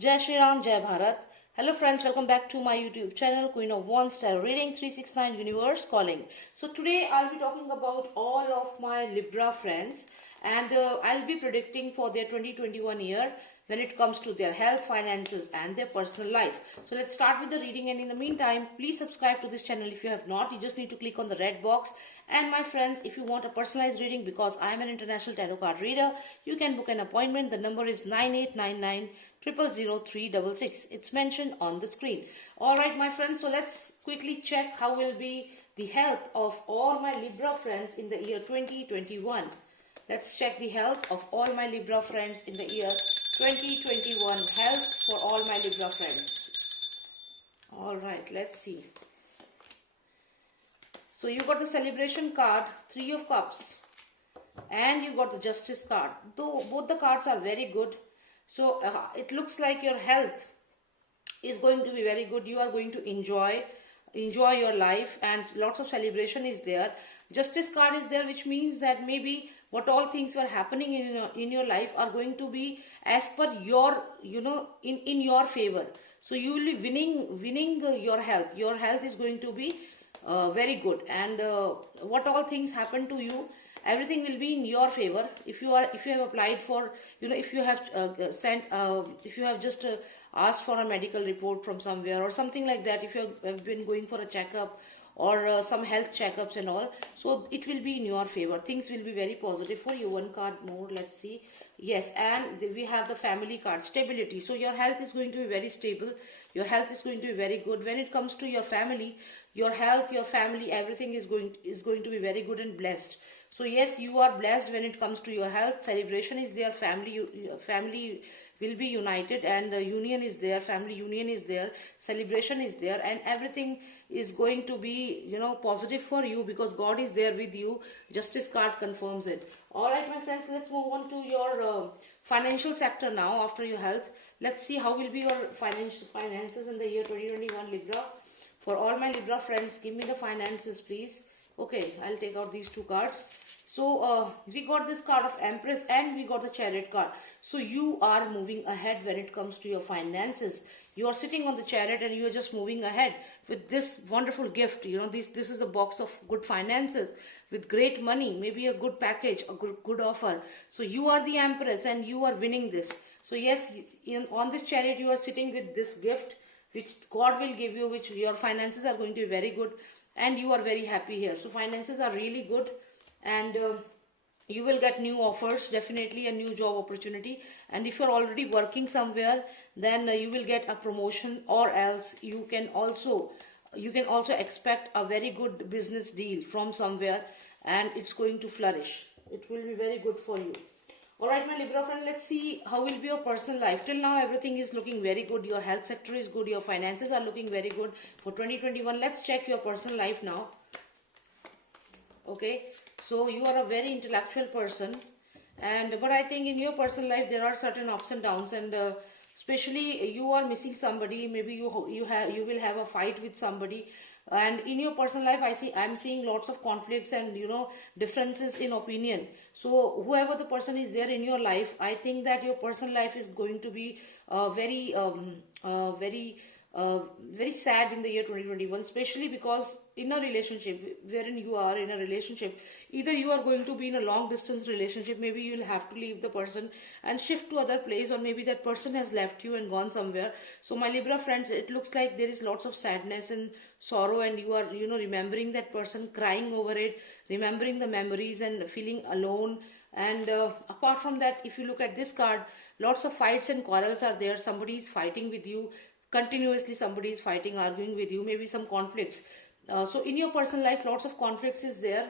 Jai Shri Ram, Jai Bharat. Hello friends, welcome back to my YouTube channel, Queen of One Star Reading 369 Universe Calling. So today I'll be talking about all of my Libra friends, and I'll be predicting for their 2021 year when it comes to their health, finances and their personal life. So let's start with the reading, and in the meantime, please subscribe to this channel if you have not. You just need to click on the red box. And my friends, if you want a personalized reading, because I am an international tarot card reader, you can book an appointment. The number is 9899 00366. It's mentioned on the screen. Alright my friends, so let's quickly check how will be the health of all my Libra friends in the year 2021. Let's check the health of all my Libra friends in the year 2021. Health for all my Libra friends. Alright, let's see. So you got the celebration card, 3 of cups, and you got the justice card. Though both the cards are very good. So it looks like your health is going to be very good. You are going to enjoy your life, and lots of celebration is there. Justice card is there, which means that maybe what all things were happening in your life are going to be as per your, in your favor. So you will be winning your health. Your health is going to be very good, and what all things happen to you, everything will be in your favor. If you have applied for, if you have if you have just asked for a medical report from somewhere or something like that, if you have been going for a checkup or some health checkups and all, so it will be in your favor. Things will be very positive for you. One card more, let's see. Yes, and we have the family card, stability. So your health is going to be very stable. Your health is going to be very good. When it comes to your family, your health, your family, everything is going to be very good and blessed. So yes, you are blessed when it comes to your health. Celebration is there. Family will be united, and the union is there. Family union is there. Celebration is there, and everything is going to be, positive for you, because God is there with you. Justice card confirms it. All right, my friends, let's move on to your financial sector now. After your health, let's see how will be your finances in the year 2021, Libra. For all my Libra friends, give me the finances, please. Okay, I'll take out these two cards. So we got this card of Empress, and we got the Chariot card. So you are moving ahead when it comes to your finances. You are sitting on the chariot and you are just moving ahead with this wonderful gift. This is a box of good finances with great money, maybe a good package, a good offer. So you are the Empress and you are winning this. So yes, on this chariot you are sitting with this gift which God will give you, which your finances are going to be very good, and you are very happy here. So finances are really good, and you will get new offers, definitely a new job opportunity. And if you're already working somewhere, then you will get a promotion, or else you can also expect a very good business deal from somewhere, and it's going to flourish. It will be very good for you. Alright my Libra friend, let's see how will be your personal life. Till now everything is looking very good. Your health sector is good. Your finances are looking very good for 2021. Let's check your personal life now. Okay, so you are a very intellectual person, but I think in your personal life there are certain ups and downs, and especially you are missing somebody. Maybe you will have a fight with somebody. And in your personal life, I'm seeing lots of conflicts and differences in opinion. So whoever the person is there in your life, I think that your personal life is going to be very sad in the year 2021, especially because in a relationship, wherein you are in a relationship, either you are going to be in a long distance relationship, maybe you'll have to leave the person and shift to other place, or maybe that person has left you and gone somewhere. So my Libra friends, it looks like there is lots of sadness and sorrow, and you are remembering that person, crying over it, remembering the memories and feeling alone. And apart from that, if you look at this card, lots of fights and quarrels are there. Somebody is fighting with you continuously. Somebody is fighting, arguing with you, maybe some conflicts. So in your personal life, lots of conflicts is there.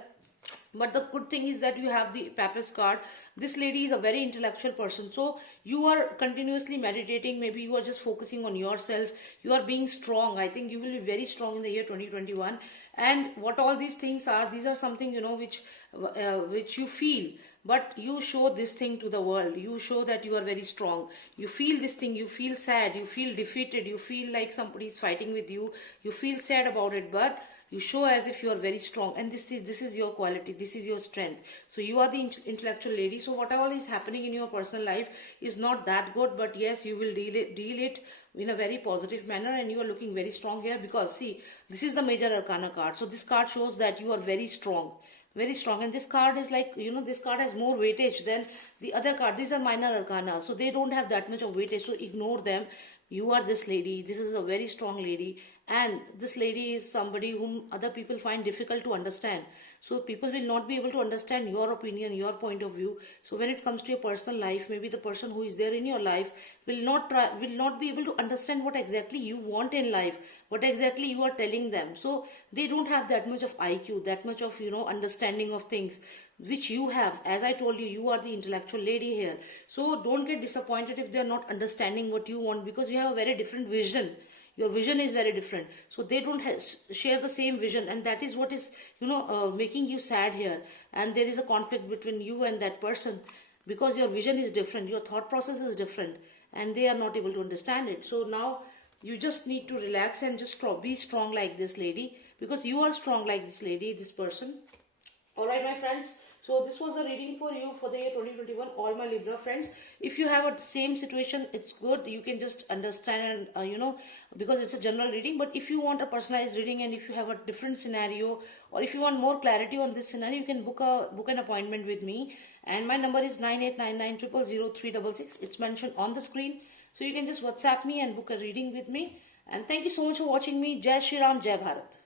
But the good thing is that you have the Papist card. This lady is a very intellectual person. So you are continuously meditating. Maybe you are just focusing on yourself. You are being strong. I think you will be very strong in the year 2021. And what all these things are, these are something, which you feel but you show this thing to the world. You show that you are very strong. You feel this thing, you feel sad, you feel defeated, you feel like somebody is fighting with you feel sad about it, but you show as if you are very strong, and this is your quality, this is your strength. So you are the intellectual lady. So what all is happening in your personal life is not that good, but yes, you will deal it in a very positive manner, and you are looking very strong here, because see, this is the major arcana card. So this card shows that you are very strong, very strong. And this card is like, this card has more weightage than the other card. These are minor arcana, so they don't have that much of weightage, so ignore them. You are this lady, this is a very strong lady, and this lady is somebody whom other people find difficult to understand. So people will not be able to understand your opinion, your point of view. So when it comes to your personal life, maybe the person who is there in your life will not be able to understand what exactly you want in life, what exactly you are telling them. So they don't have that much of IQ, that much of understanding of things, which you have. As I told you, you are the intellectual lady here. So don't get disappointed if they are not understanding what you want, because you have a very different vision. Your vision is very different, so they don't share the same vision, and that is what is making you sad here. And there is a conflict between you and that person, because your vision is different, your thought process is different, and they are not able to understand it. So now you just need to relax and just be strong like this lady, because you are strong like this lady, this person. All right, my friends. So this was the reading for you for the year 2021, all my Libra friends. If you have a same situation, it's good. You can just understand, and because it's a general reading. But if you want a personalized reading, and if you have a different scenario, or if you want more clarity on this scenario, you can book an appointment with me. And my number is 9899000366. It's mentioned on the screen. So you can just WhatsApp me and book a reading with me. And thank you so much for watching me. Jai Shri Ram, Jai Bharat.